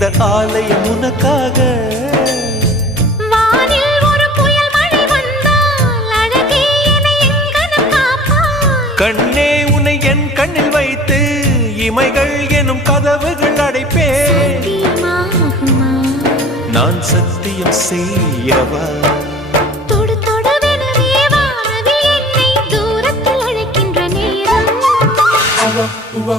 இந்த ஆலயம் உனக்காக. வானில் ஒரு புயல் மழை வந்தால் அழகே என்னை எங்கனம் காப்பாய். கண்ணே உன்னை என் கண்ணில் வைத்து இமைகள் எனும் கதவுகள் அடைப்பேன். சத்தியமாகுமா? நான் சத்தியம் செய்யவா? தொடு தொடுவெனவே வானவில் என்னை தூரத்தில் அழைக்கின்ற நேரம். உவா